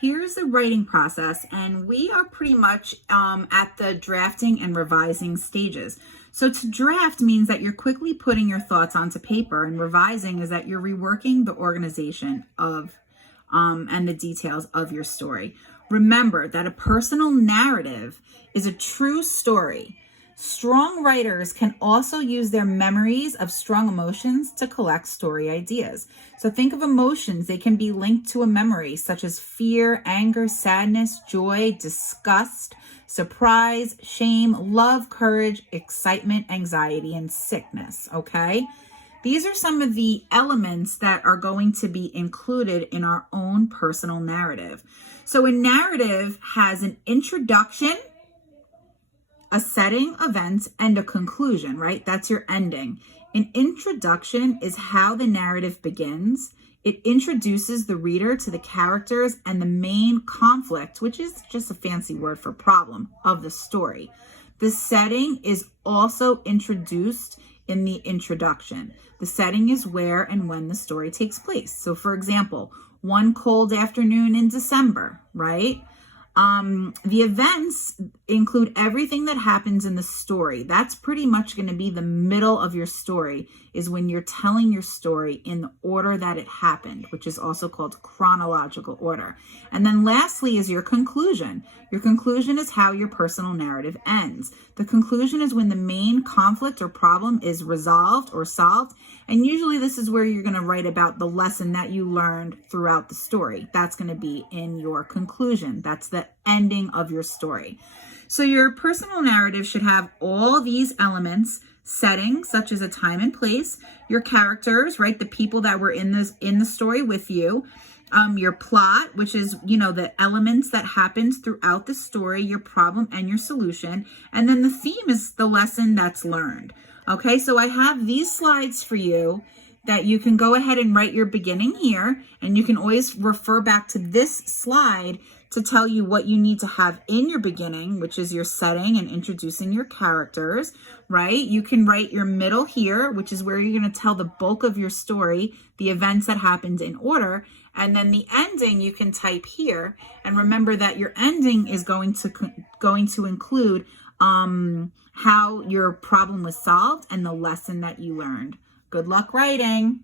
Here's the writing process, and we are pretty much at the drafting and revising stages. So to draft means that you're quickly putting your thoughts onto paper, and revising is that you're reworking the organization of and the details of your story. Remember that a personal narrative is a true story. Strong writers can also use their memories of strong emotions to collect story ideas. So think of emotions. They can be linked to a memory, such as fear, anger, sadness, joy, disgust, surprise, shame, love, courage, excitement, anxiety, and sickness. Okay? These are some of the elements that are going to be included in our own personal narrative. So a narrative has an introduction, a setting, event, and a conclusion, right? That's your ending. An introduction is how the narrative begins. It introduces the reader to the characters and the main conflict, which is just a fancy word for problem, of the story. The setting is also introduced in the introduction. The setting is where and when the story takes place. So for example, one cold afternoon in December, right? The events include everything that happens in the story. That's pretty much going to be the middle of your story, is when you're telling your story in the order that it happened, which is also called chronological order. And then lastly is your conclusion. Your conclusion is how your personal narrative ends. The conclusion is when the main conflict or problem is resolved or solved. And usually this is where you're going to write about the lesson that you learned throughout the story. That's going to be in your conclusion. That's the ending of your story. So your personal narrative should have all these elements: settings, such as a time and place, your characters, right? The people that were in the story with you, your plot, which is, the elements that happens throughout the story, your problem and your solution. And then the theme is the lesson that's learned. Okay, so I have these slides for you that you can go ahead and write your beginning here, and you can always refer back to this slide to tell you what you need to have in your beginning, which is your setting and introducing your characters, right? You can write your middle here, which is where you're going to tell the bulk of your story, the events that happened in order, and then the ending you can type here. And remember that your ending is going to include how your problem was solved and the lesson that you learned. Good luck writing.